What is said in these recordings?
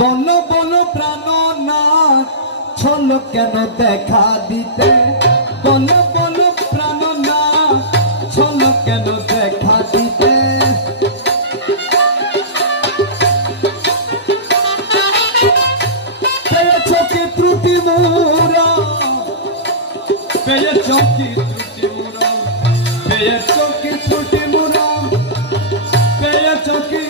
বলো বলো প্রাণনাথ ছল কেন দেখা দিতে, বলো বলো প্রাণনাথ ছল কেন দেখা দিতে। পেয়েছ কি ত্রুটি মোরা, পেয়েছ কি ত্রুটি মোরা, পেয়েছ কি ত্রুটি মোরা, পেয়েছ কি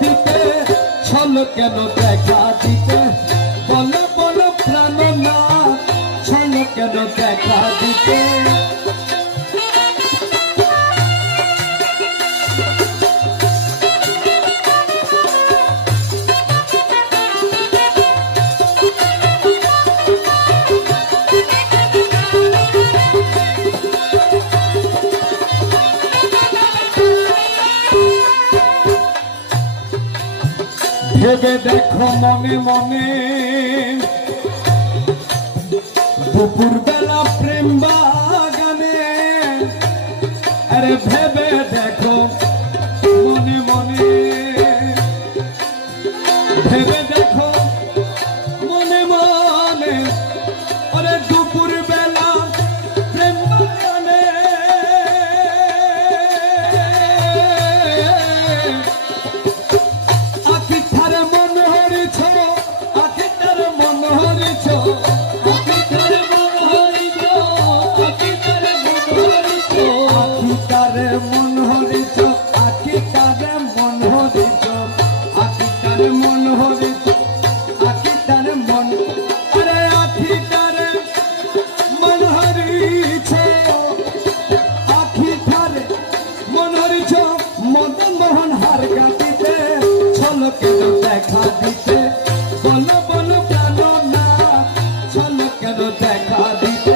দিতে, ছল কেন দেখা দিতে, বলো বলো প্রাণনাথ ছল কেন দেখা দিতে। ভেবে দেখো মনে মনে দুপুর বেলা প্রেম বাগানে, আরে ভেবে দেখো মনে মনে, ভেবে দেখো মনে মনে, আরে দুপুর বেলা প্রেম বাগানে দেখা দিতে, বলো বলো প্রাণনাথ ছল কেন দেখা দিতে।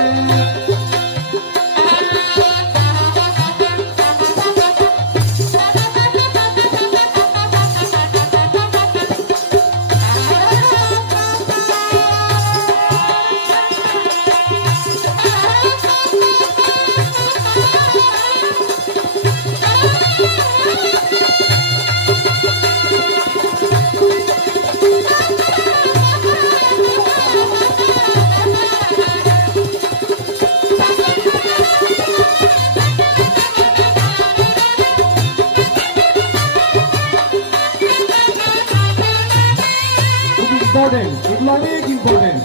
ইম্পর্টেন্ট, এগুলো অনেক ইম্পর্টেন্ট,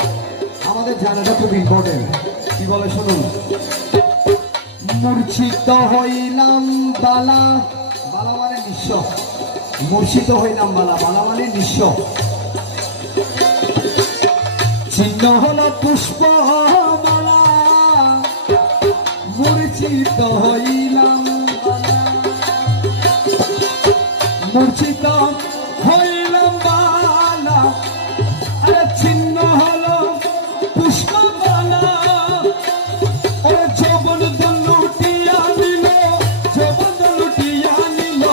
আমাদের জানাটা খুব ইম্পর্টেন্ট। কি বলে শুনুন। মূর্ছিত হইলাম বালা, বালা মানে নিঃস্ব, মূর্ছিত হইলাম বালা, বালা মানে নিঃস্ব। চিহ্ন হলো পুষ্প মালা, মূর্ছিত হইলাম বালা, মূর্ছিত হইলাম বালা, আরে চিহ্ন হলো পুষ্পমালা। ওরে যৌবন লুটিয়া নিল, যৌবন লুটিয়া নিল,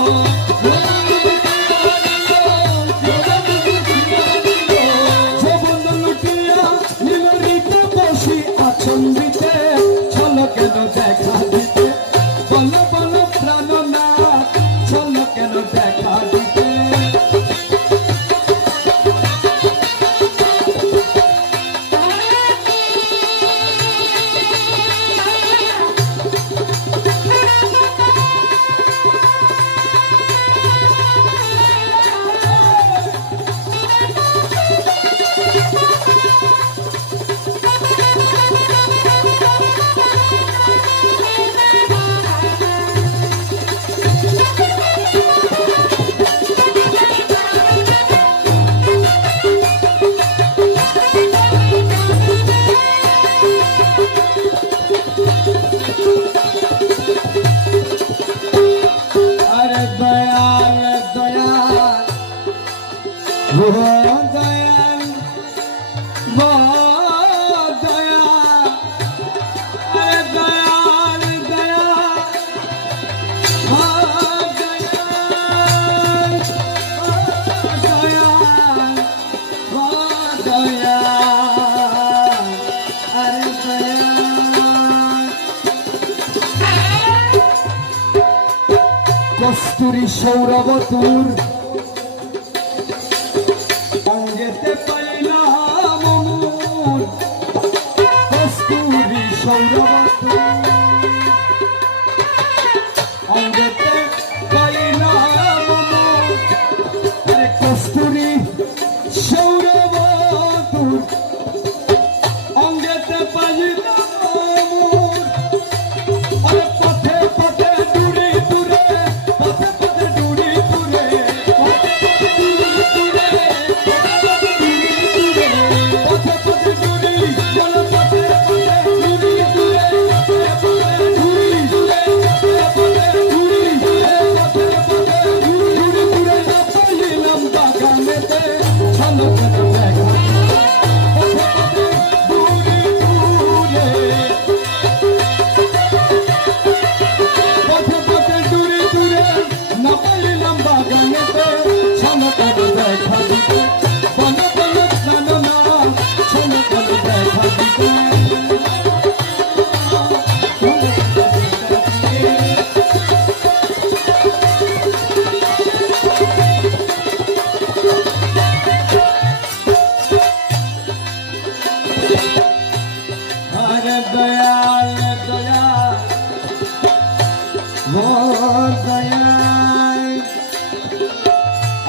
যৌবন লুটিয়া নিল, হৃদে বসি আছন দিতে, ছল কেন দেখা দিতে, বলো বলো প্রাণনাথ ছল কেন দেখা দিতে। কস্তুরী সৌরভ তোর অঙ্গেতে পাইলাম অমর কস্তুরী সৌরভ তোর অঙ্গেতে পাইলাম অমর কস্তুরী সৌরভ তোর অঙ্গেতে পাইলাম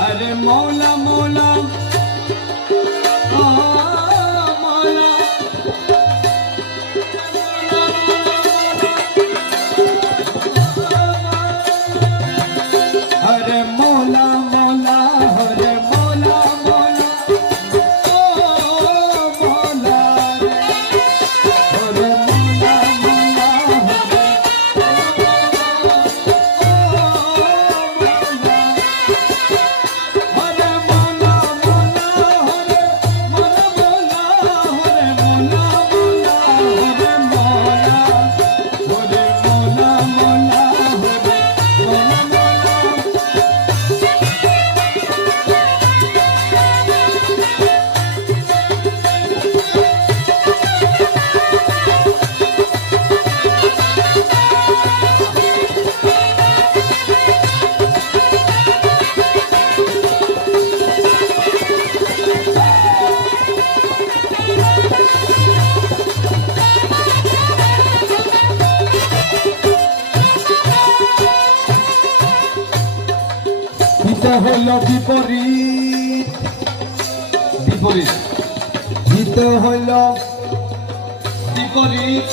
अरे मौला मौला मौला अरे मौला मौला अरे मौला मौला ओ मौला अरे मौला मौला হল বিপরীত বিপরীত দিতে হইল বিপরীত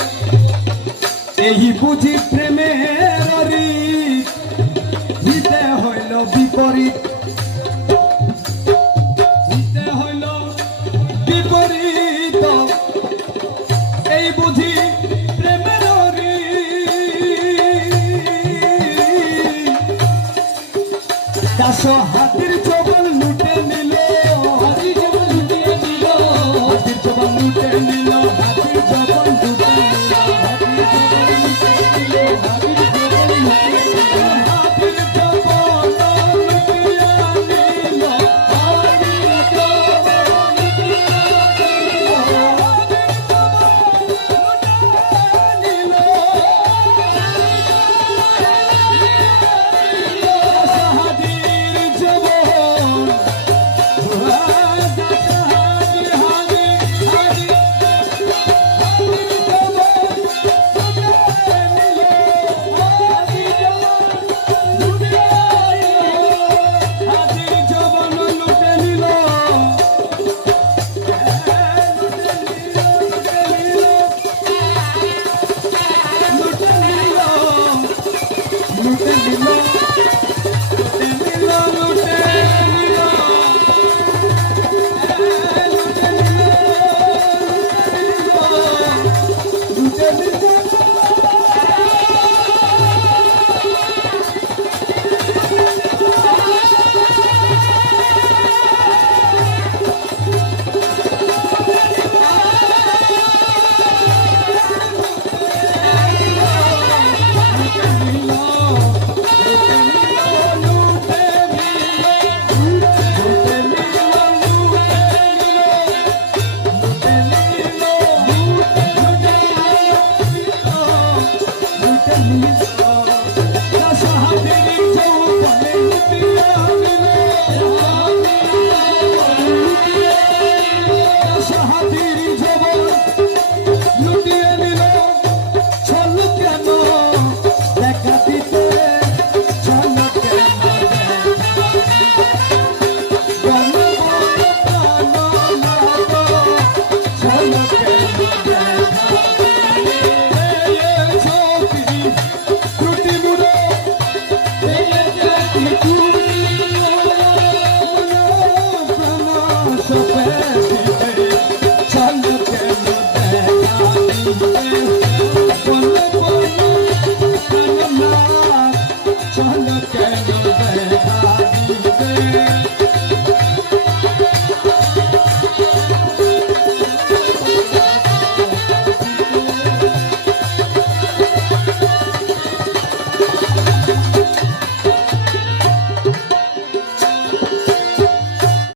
এই বুঝি প্রেমের রীত দিতে হইল বিপরীত দিতে হইল বিপরীত এই বুঝি প্রেমের রীত 10 হাতের জবল লুটে